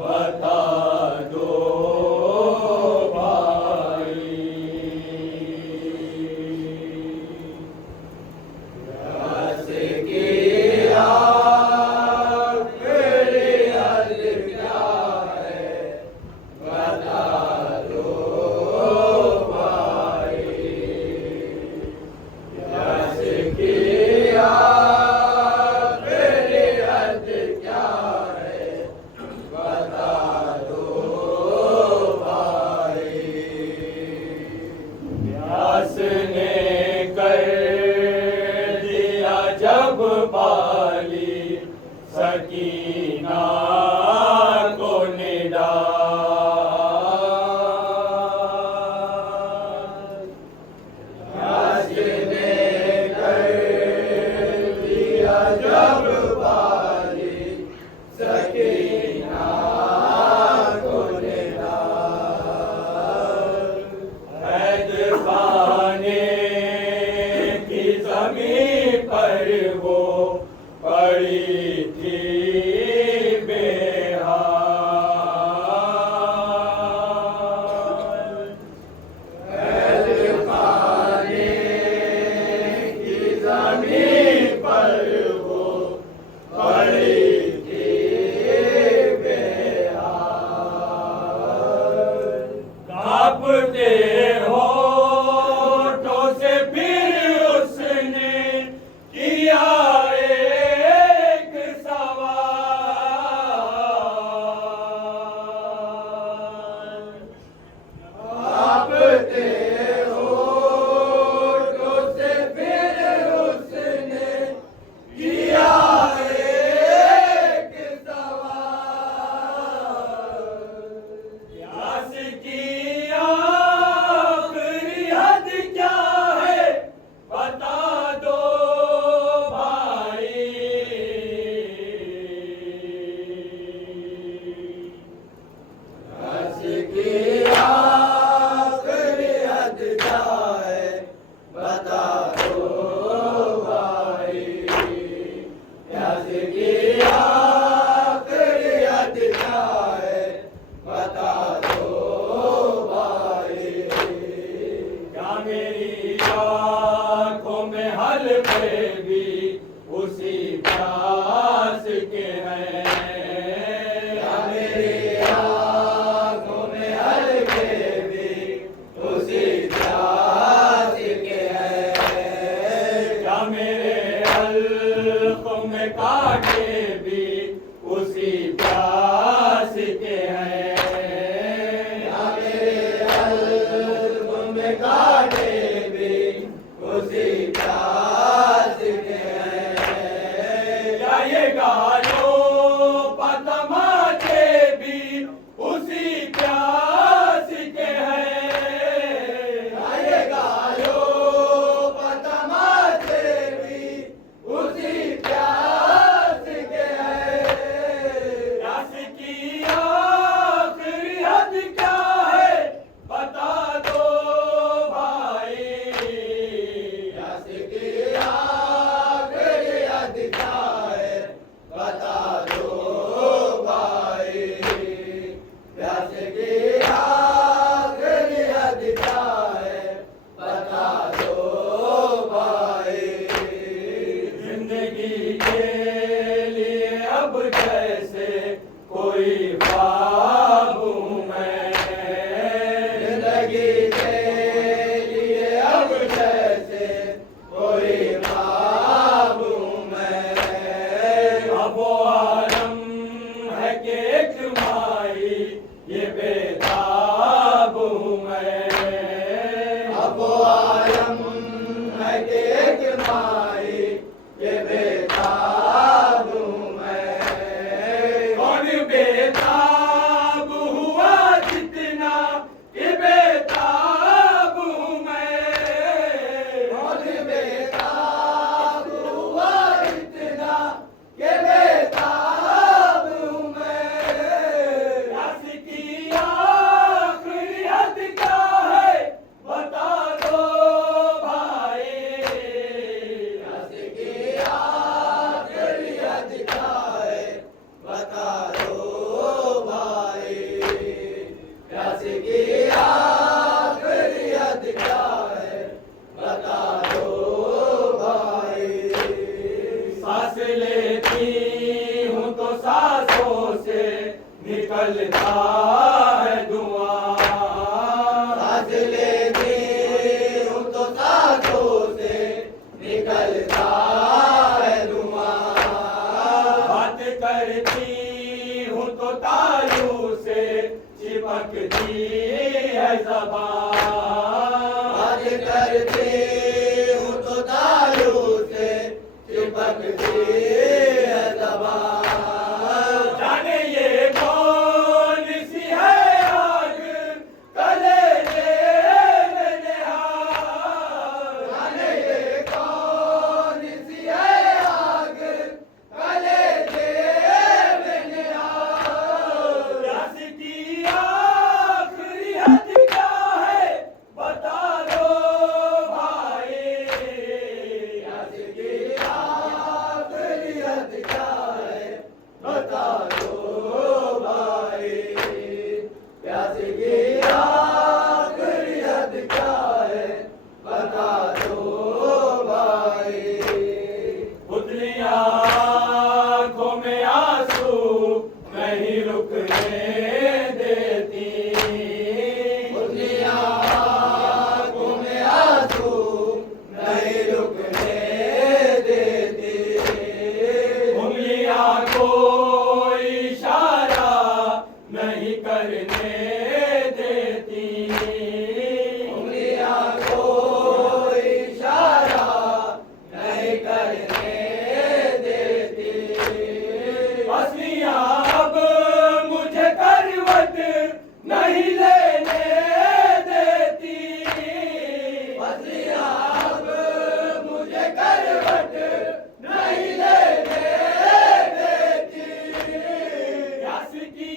बता दो भाई, रस की आग मेरी हद क्या है, बता दो भाई, रस की आग मेरी हद क्या है, बता निकलता है धुआं। सांस लेती हूँ तो सांसों से निकलता है धुआं। बात करती हूँ तो तालू से चिपकती है ज़बान। बात करती हूँ तो तालू से चिपकती है ज़बान। जाने ये कौन सी है आग कलेजे में निहार। जाने ये कौन सी है आग कलेजे में निहार। प्यास की आखिरी हद क्या है बता दो भाई। प्यास की आखिरी हद क्या है बता दो भाई। प्यास की आखिरी हद क्या है बता दो भाई। उतनी आँखों में आंसू नहीं रुकने देती। उतनी आँखों में आंसू नहीं रुकने देती। उंगलियां कोई इशारा नहीं करने देती। उंगलियां कोई इशारा नहीं करने देती। पसलियां अब मुझे करवट नहीं लेने देती। पसलियां अब मुझे करवट नहीं लेने देती। प्यास की